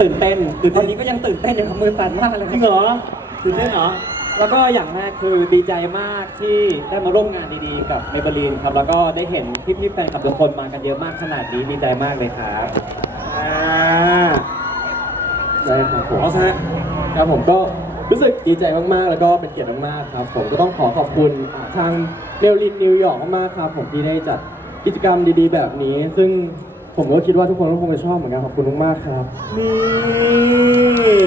ตื่นเต้นตื่นเต้นตอนนี้ก็ยังตื่นเต้นอยู่ครับมือสั่นมากเลยคจริรับงเหรอตื่นเต้นเหรอ แล้วก็อย่างแรกคือดีใจมากที่ได้มาร่วมงานดีๆ กับเมเบลีนครับ แล้วก็ได้เห็นพี่ๆแฟนคลับทุกคนมากันเยอะมากขนาดนี้ดีใจมากเลยครับอ่าใช่ครับผม เอาซะครับผมก็รู้สึกดีใจมากๆ แล้วก็เป็นเกียรติมากๆ ครับ ผมก็ต้องขอขอบคุณอ่าทางเนลลินนิวยอร์กมากๆ ครับ ผมที่ได้จัดกิจกรรมดีๆ แบบนี้ ซึ่ง ผมก็คิดว่าทุกคนก็คงจะชอบเหมือนกันขอบคุณมากๆครับ นี่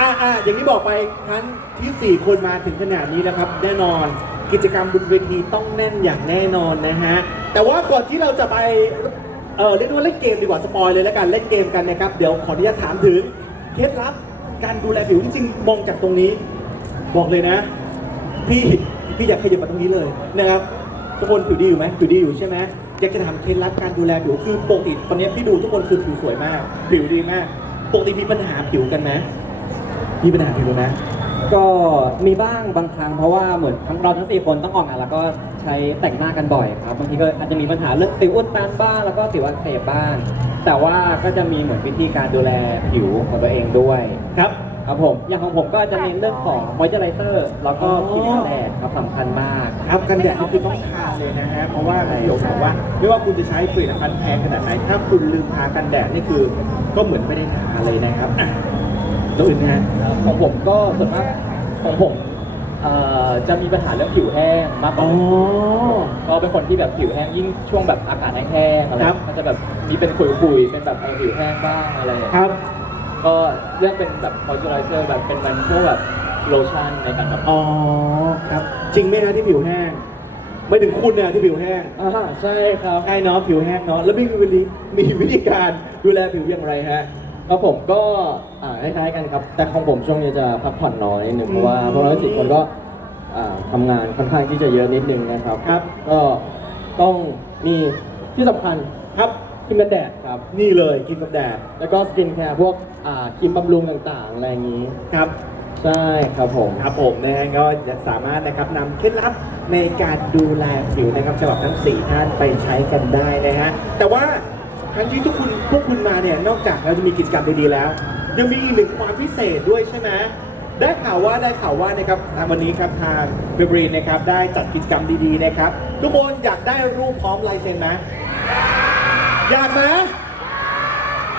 อ่าอ่าอย่างที่บอกไปครั้งที่ 4 คนมาถึงขนาดนี้แล้วครับ แน่นอนกิจกรรมบนเวทีต้องแน่นอย่างแน่นอนนะฮะ แต่ว่าก่อนที่เราจะไป เออเรียกได้ว่าเล่นเกมดีกว่าสปอยเลยแล้วกันเล่นเกมกันนะครับ เดี๋ยวขออนุญาตถามถึงเคล็ดลับการดูแลผิวที่จริงมองจากตรงนี้ บอกเลยนะ พี่พี่อยากขยับมาตรงนี้เลยนะครับทุกคนผิวดีอยู่ไหมผิวดีอยู่ใช่ไหม อยากจะถามเคล็ดลับการดูแลผิวคือปกติตอนนี้พี่ดูทุกคนคือผิวสวยมาก ผิวดีมากปกติมีปัญหาผิวกันไหมมีปัญหาผิวนไหมก็มีบ้างบางครั้งเพราะว่าเหมือนทั้งเราทั้งสี่คนต้องออกงานแล้วก็ใช้แต่งหน้ากันบ่อยครับบางทีก็อาจจะมีปัญหาเรื่องสิวอุดตันบ้างแล้วก็สิวอักเสบบ้าง แต่ว่าก็จะมีเหมือนวิธีการดูแลผิวของตัวเองด้วยครับ ครับผม อย่างของผมก็จะเน้นเรื่องของมอยเจอไรเซอร์แล้วก็ครีมกันแดดครับสำคัญมากครับกันแดดนี่คือต้องทาเลยนะฮะเพราะว่าพี่หยกบอกว่าไม่ว่าคุณจะใช้ผลิตภัณฑ์แพงขนาดไหนถ้าคุณลืมทากันแดดนี่คือก็เหมือนไม่ได้ทาเลยนะครับอะตัวอื่นนะฮะของผมก็ส่วนมากของผมเอ่อจะมีปัญหาเรื่องผิวแห้งมากกอ๋ว่าอก็เป็นคนที่แบบผิวแห้งยิ่งช่วงแบบอากาศแห้งๆอะไรครับก็จะแบบมีเป็นขุยๆเป็นแบบเออผิวแห้งบ้างอะไรอย่างเงี้ยครับ ก็เลือกเป็นแบบมอยเจอไรเซอร์แบบเป็นมันพวกแบบโลชั่นในการแบบอ๋อครับ จริงไหมนะที่ผิวแห้ง ไม่ถึงคุณเนี่ยที่ผิวแห้งอ่าใช่ครับใช่เนาะผิวแห้งเนาะแล้วมีวิธีมีวิธีการดูแลผิวอย่างไรฮะครับผมก็อ่าคล้ายๆกันครับ แต่ของผมช่วงนี้จะพักผ่อนน้อยนิดนึงเพราะว่าอืมพวกเราทั้งสี่คนก็อ่าทำงานค่อนข้างที่จะเยอะนิดนึงนะครับครับ ก็ต้องมีที่สำคัญครับ ครีมกันแดดครับ นี่เลยกินกับแดดแล้วก็สกินแคร์พวกอ่าครีมบำรุงต่างๆ อะไรอย่างนี้ ครับ ใช่ครับผม ครับผมนะฮะก็จะสามารถนะครับนำเคล็ดลับในการดูแลผิวนะครับฉบับทั้ง 4 ท่านไปใช้กันได้นะฮะแต่ว่าครั้งที่ทุกคุณพวกคุณมาเนี่ยนอกจากเราจะมีกิจกรรมดีๆแล้ว ยังมีอีกหนึ่งความพิเศษด้วยใช่ไหมได้ข่าวว่าได้ข่าวว่านะครับทางวันนี้ครับทางเบเบรีนนะครับได้จัดกิจกรรมดีๆนะครับ ทุกคนอยากได้รูปพร้อมลายเซ็นไหม อยากไหม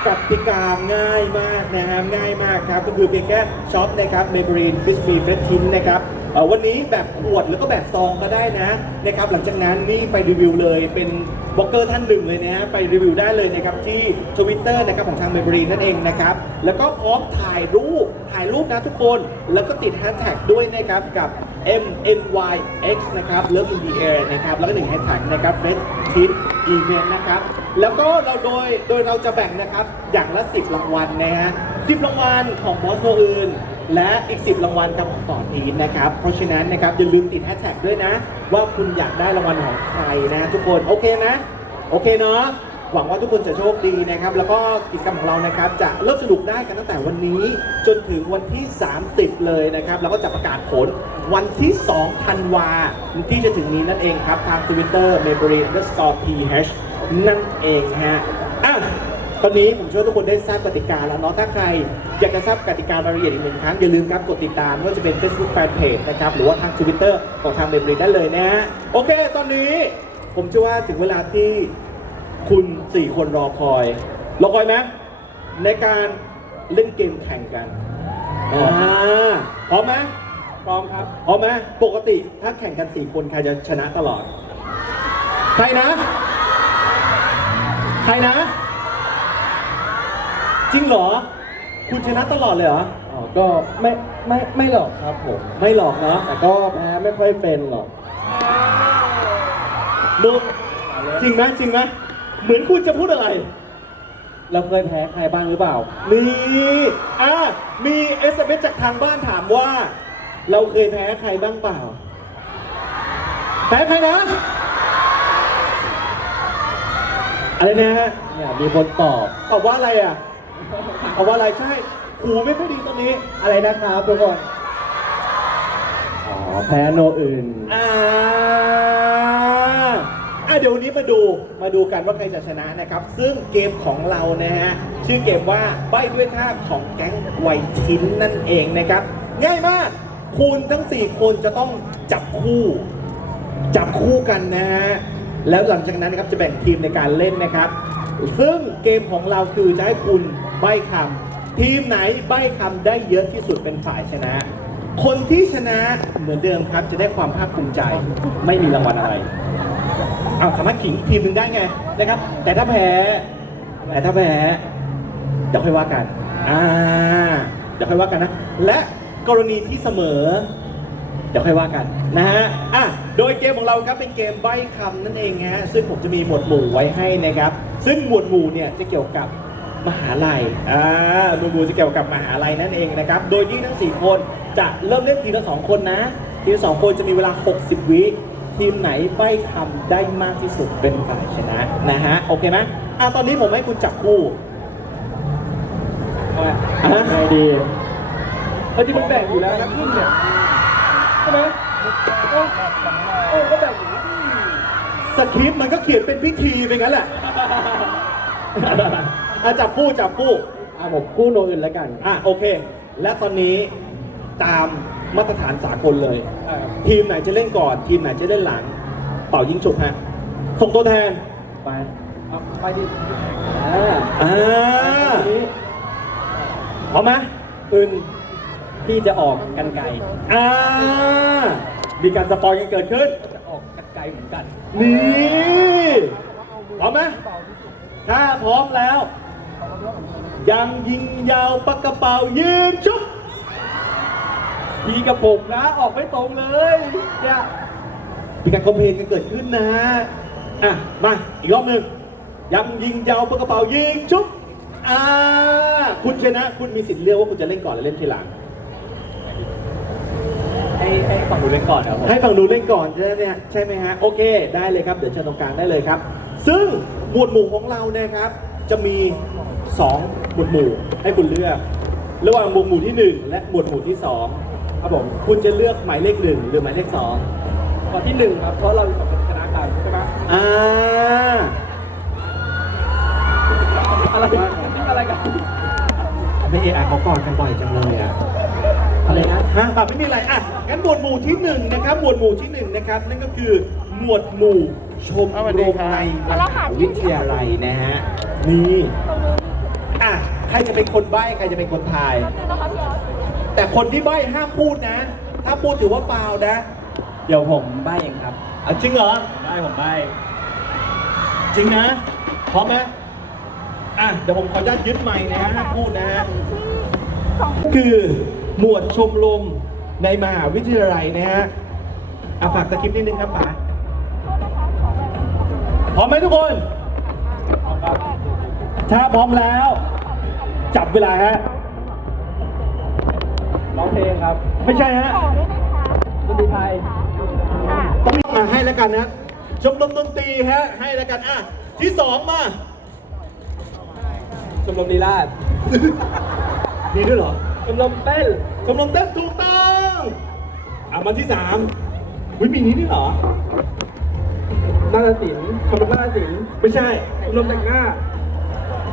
กติกาง่ายมากนะครับง่ายมากครับ ก็คือเพียงแค่ช็อปนะครับเมเบรีนฟิชมีเฟสทินนะครับเอ่อวันนี้แบบขวดแล้วก็แบบซองก็ได้นะนะครับหลังจากนั้นนี่ไปรีวิวเลยเป็นบล็อกเกอร์ท่านหนึ่งเลยนะฮะไปรีวิวได้เลยนะครับที่ทวิตเตอร์นะครับของทางเมเบรีนนั่นเองนะครับแล้วก็พร้อมถ่ายรูปถ่ายรูปนะทุกคน แล้วก็ติดแฮชแท็กด้วยนะครับกับ M N Y X นะครับ Love in the Air นะครับแล้วก็หนึ่งแฮชแท็กนะครับ f e s t i n Event นะครับ แล้วก็เราโดยโดยเราจะแบ่งนะครับอย่างละ 10 รางวัลนะฮะ10รางวัลของบอสโนอื่น และอีก 10 รางวัลกับของต่อทีนนะครับ เพราะฉะนั้นนะครับอย่าลืมติดแฮชแท็กด้วยนะ ว่าคุณอยากได้รางวัลของใครนะทุกคนโอเคนะโอเคเนาะหวังว่าทุกคนจะโชคดีนะครับ แล้วก็กิจกรรมของเรานะครับ จะเริ่มสนุกได้กันตั้งแต่วันนี้ จนถึงวันที่ 30 เลยนะครับ แล้วก็จะประกาศผลวันที่ 2 ธันวาที่จะถึงนี้นั่นเองครับ ทาง Twitter m a b r i underscore th นั่นเองฮะอะตอนนี้ผมเชื่อว่าทุกคนได้ทราบกติกาแล้วเนาะถ้าใครอยากจะทราบกติการายละเอียดอีกหนึ่งครั้งอย่าลืมครับกดติดตามไม่ว่าจะเป็น Facebook Fanpage นะครับหรือว่าทาง Twitter ของทาง m a b r i ได้เลยนะฮะโอเค ตอนนี้ผมเชื่อว่าถึงเวลาที่คุณสี่คนรอคอยรอคอยไหมในการเล่นเกมแข่งกันอ่าพร้อมไหมพร้อมครับพร้อมไหมปกติถ้าแข่งกันสี่คนใครจะชนะตลอดใครนะ ใครนะ จริงเหรอ คุณชนะตลอดเลยเหรอ อ๋อก็ไม่ไม่ไม่หรอกครับผม ไม่หรอกเนาะแต่ก็แพ้ไม่ค่อยเป็นหรอกนุกจริงไหมจริงไหมเหมือนคุณจะพูดอะไร เราเคยแพ้ใครบ้างหรือเปล่า นี่อะมี SMS จากทางบ้านถามว่า เราเคยแพ้ใครบ้างเปล่า แพ้ใครนะ อะไรนะฮะเนี่ยมีคนตอบ ตอบว่าอะไรอะตอบว่าอะไรใช่หูไม่ค่อยดีตอนนี้ อะไรนะครับทุกคนอ๋อแพ้โนอื่น อ่าอะเดี๋ยววันนี้มาดูมาดูกันว่าใครจะชนะนะครับ ซึ่งเกมของเรานะฮะชื่อเกมว่าใบด้วยท่าของแก๊งไวทิ้นนั่นเองนะครับ ง่ายมาก คุณทั้ง 4 คนจะต้องจับคู่ จับคู่กันนะฮะ แล้วหลังจากนั้นนะครับจะแบ่งทีมในการเล่นนะครับ ซึ่งเกมของเราคือจะให้คุณใบ้คำทีมไหนใบ้คำได้เยอะที่สุดเป็นฝ่ายชนะ คนที่ชนะเหมือนเดิมครับจะได้ความภาคภูมิใจ ไม่มีรางวัลอะไรเอาสามารถขิงทีมหนึ่งได้ไงนะครับ แต่ถ้าแพ้แต่ถ้าแพ้เดี๋ยวค่อยว่ากันอ่าเดี๋ยวค่อยว่ากันนะ และกรณีที่เสมอ เดี๋ยวค่อยว่ากันนะฮะอะโดยเกมของเราครับเป็นเกมใบ้คำนั่นเองฮะซึ่งผมจะมีหมวดหมู่ไว้ให้นะครับ ซึ่งหมวดหมู่เนี่ยจะเกี่ยวกับมหาลัยอ่าหมวดหมู่จะเกี่ยวกับมหาลัยนั่นเองนะครับ โดยที่ทั้ง 4 คนจะเริ่มเล่นทีละ2คนนะ ทีละ2คนจะมีเวลา 60 วิทีมไหนใบ้คำได้มากที่สุดเป็นฝ่ายชนะนะฮะโอเคไหมอะตอนนี้ผมให้คุณจับคู่อะอะไงดีเออที่มันแบ่งอยู่แล้วนะครึ่งเนี่ยใช่ ไหมเออเออก็แบ่งอย่างนี้ดิสคริปต์มันก็เขียนเป็นพิธีไปงั้นแหละอะจับคู่จับคู่อะผมคู่โนอื่นแล้วกัน อะโอเค และตอนนี้ตามมาตรฐานสากลเลยอะทีมไหนจะเล่นก่อน ทีมไหนจะเล่นหลัง เป่ายิงฉุบฮะส่งตัวแทนไปเอาไปดิอ่าอ่าอันนี้พร้อมไหมอื่น พี่จะออกกันไกลอ่ามีการสปอยกันเกิดขึ้น จะออกกันไกลเหมือนกัน นี่พร้อมไหมถ้าพร้อมแล้ว ยังยิงยาวปากกระเป๋ายิงชุบพีกับผมนะออกไม่ตรงเลยเนี่ยมีการคอมเพลนกันเกิดขึ้นนะอะมาอีกรอบหนึ่งยังยิงยาวปากกระเป๋ายิงชุบอ่าคุณชนะ คุณมีสิทธิ์เลือกว่าคุณจะเล่นก่อนหรือเล่นทีหลัง ให้ให้ฝั่งหนูเล่นก่อนครับผมให้ฝั่งนู้นเล่นก่อนใช่ไหมเนี่ยใช่ไหมฮะโอเค ได้เลยครับเดี๋ยวเชิญตรงกลางได้เลยครับ ซึ่งหมวดหมู่ของเราเนี่ยครับ จะมี 2 หมวดหมู่ให้คุณเลือก ระหว่างหมวดหมู่ที่ 1 และหมวดหมู่ที่ 2 ครับผมคุณจะเลือกหมายเลขหนึ่งหรือหมายเลขสองข้อที่หนึ่งครับเพราะเราอยู่กับชนะกันใช่ไหมอ่าอะไรอะไรกันไม่เอไอเขากอดกันบ่อยจังเลยอะ อะไรนะฮะแบบไม่มีอะไรอะงั้นหมวดหมู่ที่หนึ่งนะครับหมวดหมู่ที่หนึ่งนะครับนั่นก็คือหมวดหมู่ชมรมในมหาวิทยาลัยนะฮะนี่อะใครจะเป็นคนใบ้ใครจะเป็นคนทาย แต่คนที่ใบ้ห้ามพูดนะ ถ้าพูดถือว่าฟาวล์นะ เดี๋ยวผมใบ้เองครับอะจริงเหรอใบ้ผมใบ้จริงนะพร้อมไหมอะเดี๋ยวผมขออนุญาตยึดไมค์นะฮะห้ามพูดนะฮะคือ หมวดชมรมในมหาวิทยาลัยนะฮะเอาฝากสคริปต์นิดนึงครับป๋าพร้อมไหมทุกคน ถ้าพร้อมแล้ว จับเวลาฮะร้องเพลงครับ ไม่ใช่ฮะดนตรีไทยต้องมาให้แล้วกันนะชมรมดนตรีฮะให้แล้วกันอะที่สองมาชมรมลีลาดมีด้วยเหรอ ชมรมเต้นชมรมเต้นถูกต้องอะมาที่สามวิมีนี้ด้วยเหรอนาฏศิลป์ชมรมนาฏศิลป์ไม่ใช่ชมรมแต่งหน้า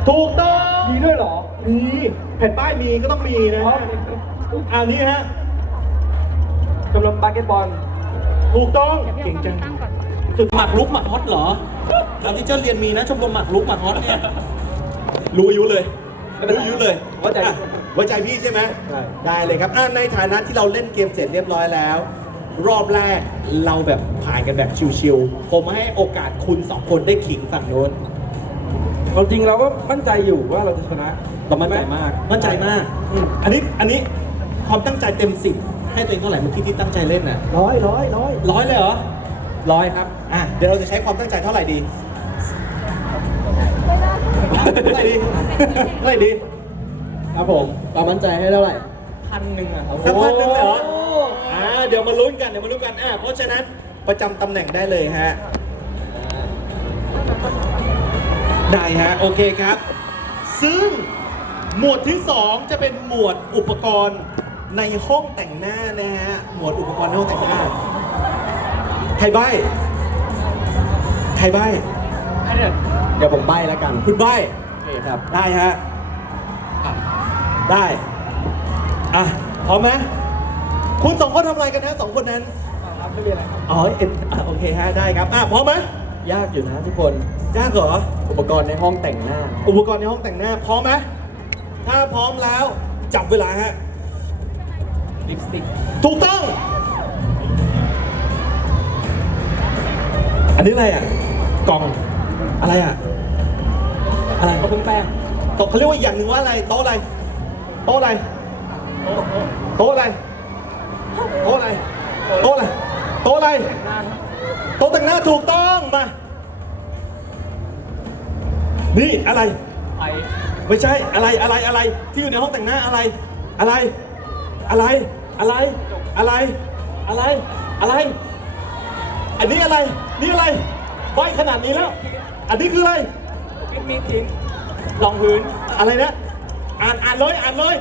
ถูกต้องมีด้วยเหรอมีแผ่นป้ายมีก็ต้องมีนะอ๋อฮะอันนี้ฮะชมรมบาสเกตบอลถูกต้องเก่งจังสุดหมักลุกหมักฮอตเหรอตามที่เจ้าเรียนมีนะชมรมหมักลุกหมักฮอตเนี่ยรู้อายุเลยรู้อายุเลยไว้ใจอ่ะไว้ใจพี่ใช่ไหมใช่ ได้เลยครับอะในฐานะที่เราเล่นเกมเสร็จเรียบร้อยแล้ว รอบแรกเราแบบผ่านกันแบบชิวๆผมให้โอกาสคุณสองคนได้ขิงฝั่งโน้นความจริงเราก็มั่นใจอยู่ว่าเราจะชนะเรามั่นใจมาก มั่นใจมากอืมอันนี้อันนี้ความตั้งใจเต็มสิบให้ตัวเองเท่าไหร่เมื่อกี้ที่ตั้งใจเล่นน่ะร้อยร้อยร้อยร้อยเลยเหรอร้อยครับ อะเดี๋ยวเราจะใช้ความตั้งใจเท่าไหร่ดี เท่าไหร่ดีเท่าไหร่ดี ครับผมเรามั่นใจให้เท่าไหร่พันหนึ่งอะครับสักพันหนึ่งเลยเหรอโอ่าเดี๋ยวมาลุ้นกันเดี๋ยวมาลุ้นกันอ่าเพราะฉะนั้นประจำตำแหน่งได้เลยฮะ ได้ฮะ โอเคครับ ซึ่งหมวดที่ 2 จะเป็นหมวดอุปกรณ์ในห้องแต่งหน้านะฮะ หมวดอุปกรณ์ในห้องแต่งหน้า ใครใบ้ใครใครใบ้ เดี๋ยวผมใบ้แล้วกัน คุณใบ้ โอเคครับ ได้ฮะ ได้ อะ พร้อมไหมคุณสองคนทำอะไรกันนะสองคนนั้น ไม่มีอะไรอ๋อเอ็นอะโอเคฮะ ได้ครับ อะ พร้อมไหมยากอยู่นะทุกคน ยากเหรอ อุปกรณ์ในห้องแต่งหน้า อุปกรณ์ในห้องแต่งหน้า พร้อมไหมถ้าพร้อมแล้ว จับเวลาฮะ ลิปสติก ถูกต้อง อันนี้อะไรอะ กล่อง อะไรอะ อะไรก็เพิ่งแป้งโต๊ะเขาเรียกว่าอย่างหนึ่งว่าอะไร โต๊ะอะไร โต๊ะอะไร โต๊ะอะไร โต๊ะอะไร โต๊ะอะไร โต๊ะอะไร โต๊ะแต่งหน้าถูกต้องมา นี่อะไรไอไม่ใช่อะไรอะไรอะไร ที่อยู่ในห้องแต่งหน้าอะไร อะไร อะไร อะไร อะไร อะไร อะไร อันนี้อะไร นี่อะไรใบขนาดนี้แล้ว อันนี้คืออะไรพิมมีทิ้งรองพื้น อะไรนะ อ่านอ่านเลยอ่านเลย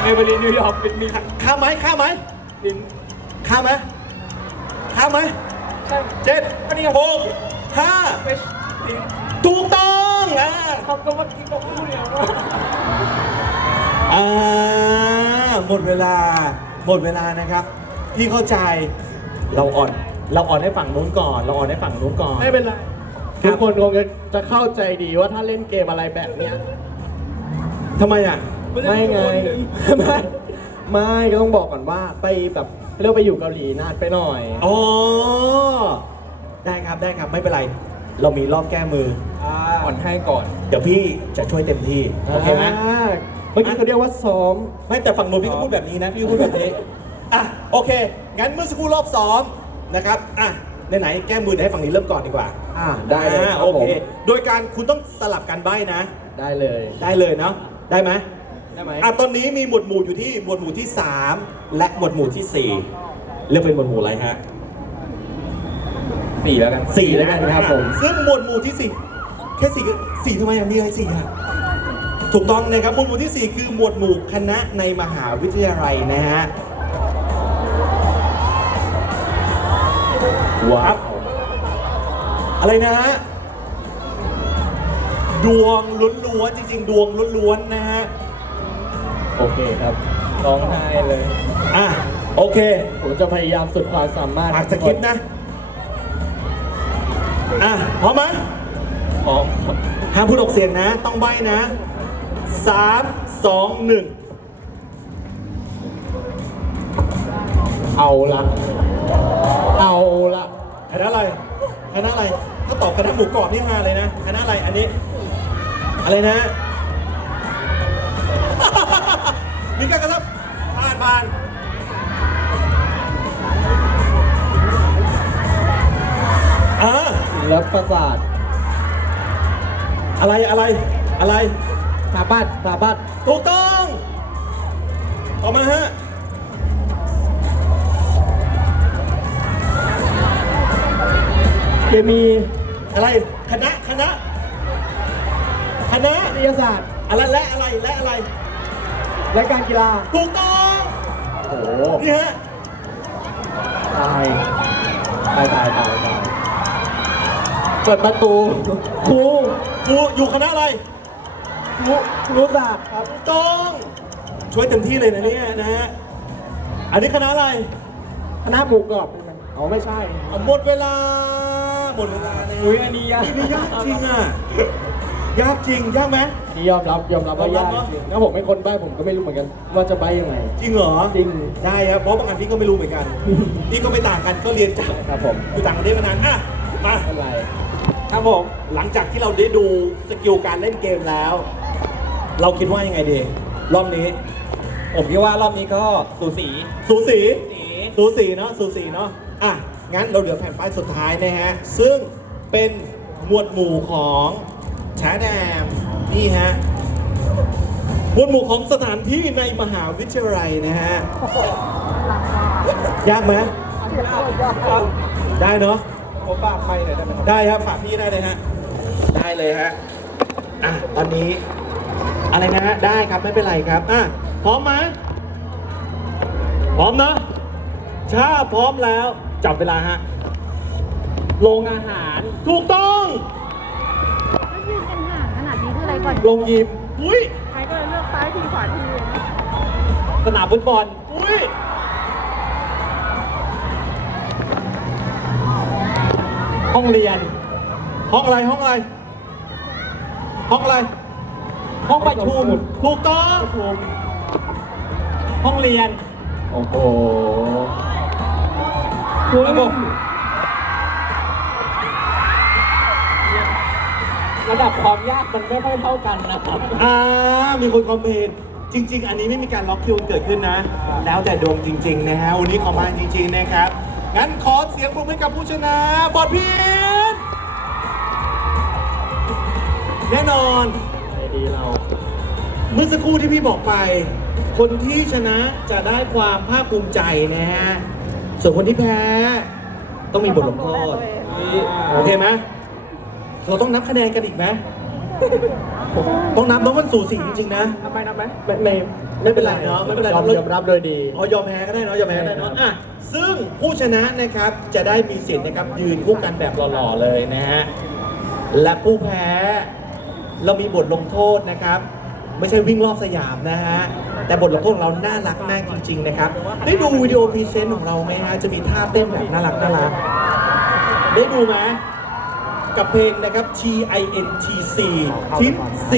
เมเบลีนนิวยอร์กเป็นมีข้ามไหมข้ามไหมลิ้นข้ามไหมข้ามไหมใช่เจ็ดหกห้าเฟชลิ้นถูกต้องอ่าเขาก็มากินกับพูดเนี่ยว่าอ่าหมดเวลาหมดเวลานะครับพี่เข้าใจเราอ่อน เราอ่อนให้ฝั่งนู้นก่อน เราอ่อนให้ฝั่งนู้นก่อน ไม่เป็นไรครับ ทุกคนคงจะจะเข้าใจดีว่าถ้าเล่นเกมอะไรแบบเนี้ยทำไมอะ ไม่ไง ไม่ไม่ก็ต้องบอกก่อนว่าไปแบบเรียกว่าไปอยู่เกาหลีนานไปหน่อยอ๋อได้ครับได้ครับไม่เป็นไร เรามีรอบแก้มืออ่อนให้ก่อน เดี๋ยวพี่จะช่วยเต็มที่โอเคไหมอ่าเมื่อกี้เขาเรียกว่าซ้อม ไม่แต่ฝั่งนู้นพี่ก็พูดแบบนี้นะพี่ก็พูดแบบนี้อะโอเค งั้นเมื่อสักครู่รอบซ้อมนะครับอะ ไหนๆแก้มือเดี๋ยวให้ฝั่งนี้เริ่มก่อนดีกว่าอ่าได้เลยอ่าครับโอผเค มโดยการคุณต้องสลับกันใบ้นะ ได้เลยได้เลยเนาะได้ไหมได้ไหมอะตอนนี้มีหมวดหมู่อยู่ที่หมวดหมู่ที่ 3 และหมวดหมู่ที่ 4เลือกเป็นหมวดหมู่อะไรฮะสี่แล้วกันสี่แล้วนะกันครับผม ซึ่งหมวดหมู่ที่สี่แค่สี่ก็สี่ทำไมอะมีอะไรสี่อะถูกต้องนะครับหมวดหมู่ที่สี่คือหมวดหมู่คณะในมหาวิทยาลัยนะฮะ ว้าวอะไรนะฮะดวงล้วนๆจริง ๆ ดวงล้วนๆนะฮะโอเคครับร้องไห้เลย อะโอเคผมจะพยายามสุดความสามารถอ่านสคริปต์นะอะพร้อมไหมพร้อมห้ามพูดออกเสียงนะ ต้องใบนะสามสองหนึ่งเอาละเอาละ คณะอะไรคณะอะไร ถ้าตอบคณะหมูกรอบนี่ฮาเลยนะคณะอะไรอันนี้ อะไรนะ มีการกระทำผ่านผ่านอ่าศิลปประสาทอะไรอะไรอะไรสถาปัตย์สถาปัตย์ถูกต้อง ต่อมาฮะ เคมีอะไรคณะคณะคณะวิทยาศาสตร์ อะไรและอะไรและอะไรและการกีฬาถูกต้องโอ้โหนี่ฮะตายตายตายตายตายเปิดประตูครูครูอยู่คณะอะไรครูครูศาสตร์ครับถูกต้องช่วยเต็มที่เลยนะเนี่ยนะฮะอันนี้คณะอะไรคณะหมูกรอบใช่ไหมอ๋อไม่ใช่อะหมดเวลา หมดเวลานะอุ้ยอันนี้ยากอันนี้ยากจริงอะ ยากจริง ยากไหม อันนี้ยอมรับยอมรับว่ายากยอมรับจริงถ้าผมไม่คนใบ้ผมก็ไม่รู้เหมือนกัน ว่าจะใบ้ยังไง จริงเหรอ จริง ได้ครับ เพราะบางอันพี่ก็ไม่รู้เหมือนกัน พี่ก็ไม่ต่างกัน ก็เรียนจากครับผมอยู่ต่างประเทศมานานอะ มาไม่เป็นไรครับผม หลังจากที่เราได้ดูสกิลการเล่นเกมแล้ว เราคิดว่ายังไงดี รอบนี้ ผมคิดว่ารอบนี้ก็สูสีสูสี สีสูสีเนาะสูสีเนาะอะ งั้นเราเหลือแผ่นป้ายสุดท้ายนะฮะ ซึ่งเป็นหมวดหมู่ของชาแดมนี่ฮะหมวดหมู่ของสถานที่ในมหาวิทยาลัยนะฮะ ยากไหมได้เนาะผมฝากไปหน่อยได้ไหมครับได้ครับฝากพี่ได้เลยฮะ ได้เลยฮะ อะตอนนี้ อะไรนะฮะ ได้ครับไม่เป็นไรครับ อะ พร้อมไหมพร้อมนะถ้าพร้อมแล้ว จับเวลาฮะ โรงอาหาร ถูกต้องก็ยืนกันห่างขนาดนี้คืออะไรก่อนลงยิม อุ้ยใครก็เลยเลือกซ้ายทีขวาทีสนามฟุตบอล อุ้ยห้องเรียน ห้องอะไร ห้องอะไร ห้องอะไร ห้องประชุม ถูกต้อง ห้องเรียน โอ้โห ระบบระดับความยากมันไม่ค่อยเท่ากันนะครับ อ่า มีคนคอมเมนต์จริง ๆ อันนี้ไม่มีการล็อกคิวเกิดขึ้นนะ แล้วแต่ดวงจริง ๆ นะฮะ วันนี้ขอมาจริง ๆ นะครับ งั้นขอเสียงปรบมือให้กับผู้ชนะบอดพีนแน่นอนดีเรา เมื่อสักครู่ที่พี่บอกไป คนที่ชนะจะได้ความภาคภูมิใจนะฮะ ส่วนคนที่แพ้ ต้องมีบทลงโทษโอเคไหมเราต้องนับคะแนนกันอีกไหมต้องนับต้องมันสูสีจริงๆนะ ทำไมทำไมไม่ไม่ไม่เป็นไรเนาะไม่เป็นไรยอมเรายอมรับโดยดีอ๋อยอมแพ้ก็ได้เนาะยอมแพ้ก็ได้เนาะอะซึ่งผู้ชนะนะครับจะได้มีสิทธิ์นะครับ ยืนคู่กันแบบหล่อๆเลยนะฮะและผู้แพ้ เรามีบทลงโทษนะครับ ไม่ใช่วิ่งรอบสยามนะฮะ แต่บทลงโทษเราน่ารักมากจริง ๆ นะครับ ได้ดูวิดีโอพรีเซนต์ของเราไหมฮะ จะมีท่าเต้นแบบน่ารักน่ารัก ได้ดูไหมกับเพลงนะครับ T I N T C ทิป C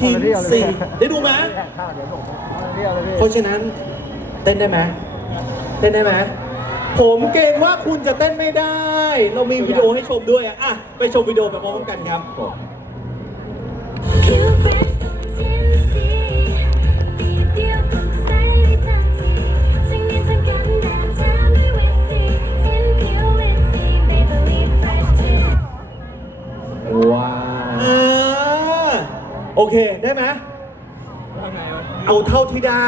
ทิป C ได้ดูไหมเพราะฉะนั้นเต้นได้ไหมเต้นได้ไหมผมเกรงว่าคุณจะเต้นไม่ได้ เรามีวิดีโอให้ชมด้วยอะอะ ไปชมวิดีโอไปพร้อมกันครับ เคได้ไหมเอาเท่าที่ได้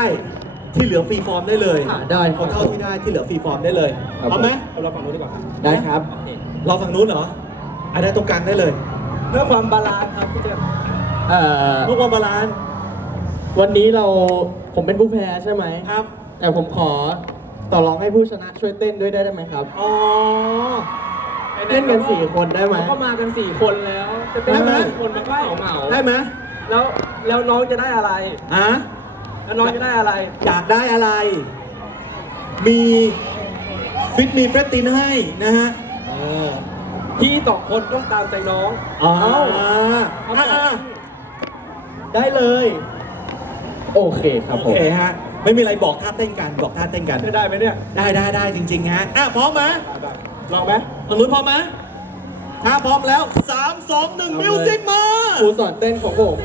ที่เหลือฟรีฟอร์มได้เลยอะได้ครัเอาบเท่าที่ได้ที่เหลือฟรีฟอร์มได้เลยครับเอาไหมเราฝั่งนู้นดีกว่าได้ครับ เราฝั่งนู้นเหรออันนี้ตรงกลางได้เลยเพื่อความบาลานซ์ครับพี่เจมส์เอ่อลูกบอลบาลานซ์วันนี้เราผมเป็นผู้แพ้ใช่ไหมครับแต่ผมขอต่อรองให้ผู้ชนะช่วยเต้นด้วยได้ไหมครับ อ๋อ เต้นกันสี่คนได้ไหมก็มากันสี่คนแล้ว จะเต้นได้ไหม สี่คนมันก็เหงาๆได้ไหม แล้วแล้วน้องจะได้อะไรอะแล้วน้องจะได้อะไร อยากได้อะไร มีฟิตมีเฟรตตินให้นะฮะพี่สองคนต้องตามใจน้องอ๋อเอาอะอะได้เลย โอเคครับโอผมเคฮะไม่มีอะไรบอกท่าเต้นกันบอกท่าเต้นกันจะได้ไหมเนี่ย ได้ได้ได้จริงๆฮะอะพร้อมไหมลองไหมทางนู้นพร้อมไหมถ้าพร้อมแล้ว 3 2 1มิวสิกมาครูสอนเต้นของผม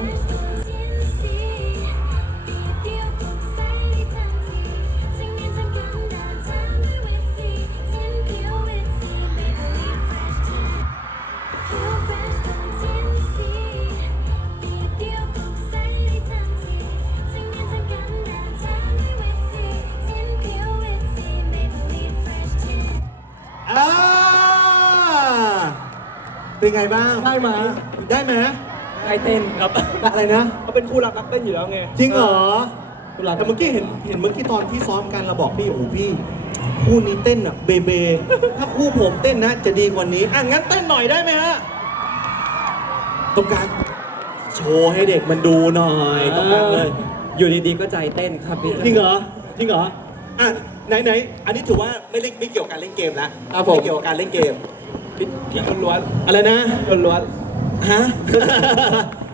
เป็นไงบ้างได้ไหมได้ไหมไอเต้นครับอะไรนะเขาเป็นคู่รักนักเต้นอยู่แล้วไงจริงเหรอคุณรักแต่เมื่อกี้เห็นเห็นเมื่อกี้ตอนที่ซ้อมกันเราบอกพี่โอ้โหพี่คู่นี้เต้นอะเบเบถ้าคู่ผมเต้นนะ จะดีกว่านี้อะงั้นเต้นหน่อยได้ไหมฮะตรงกลางโชว์ให้เด็กมันดูหน่อยตรงกลางเลยอยู่ดีๆก็ใจเต้นครับพี่จริงเหรอจริงเหรออะไหนไหนอันนี้ถือว่าไม่เล่นไม่เกี่ยวกับการเล่นเกมแล้วครับผมไม่เกี่ยวกับการเล่นเกม พี่พี่ล้วนอะไรนะๆล้วนฮะ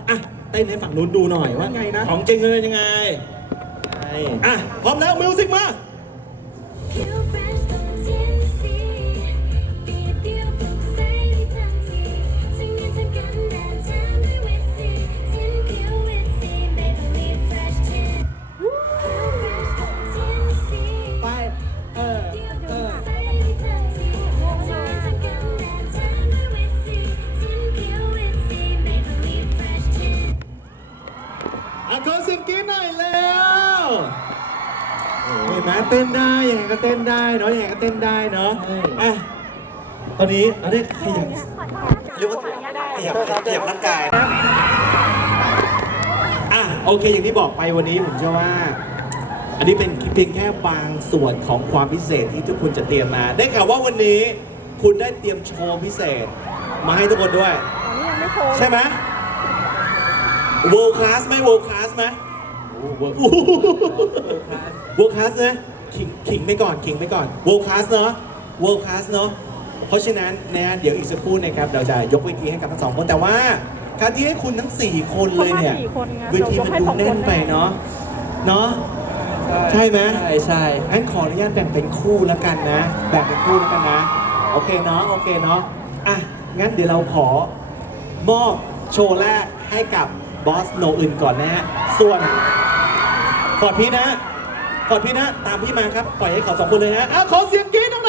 อะเต้นให้ฝั่งนู้นดูหน่อยว่าไงนะ ของจริงเลยยังไงใช่ อะ พร้อมแล้วมิวสิกมา ห็นไหมเต้นได้ยังไงก็เต้นได้เนาะยังไงก็เต้นได้เนาะใช่อะตอนนี้เราได้ขยับเรียกว่าขยับขยับร่างกายนะอะโอเคอย่างที่บอกไปวันนี้ผมเชื่อว่า อันนี้เป็นเพียงแค่บางส่วนของความพิเศษที่ทุกคนจะเตรียมมา ได้ข่าวว่าวันนี้คุณได้เตรียมโชว์พิเศษ มาให้ทุกคนด้วยอันนี้ยังไม่โชว์เลยใช่ไหม world class ไหม world class ไหม world world class นะขิงขิงไปก่อนขิงไปก่อน world class เนาะ world class เนาะเพราะฉะนั้นนะฮะเดี๋ยวอีกสักครู่นะครับเราจะยกเวทีให้กับทั้งสองคนแต่ว่าการที่ให้คุณทั้ง 4 คนเลยเนี่ยพราะว่าสี่คนไงเวทีมันดูแน่นไปเนาะเนาะใช่ไหมใช่ใช่งั้นขออนุญาตแบ่งเป็นคู่แล้วกันนะ แบ่งเป็นคู่แล้วกันนะ โอเคเนาะโอเคเนาะอะงั้นเดี๋ยวเราขอมอบโชว์แรกให้กับบอสโนอื่นก่อนนะฮะส่วน กอดพี่นะ กอดพี่นะ ตามพี่มาครับ ปล่อยให้เขาสองคนเลยนะอะขอเสียงกรี๊ดดังๆด้วย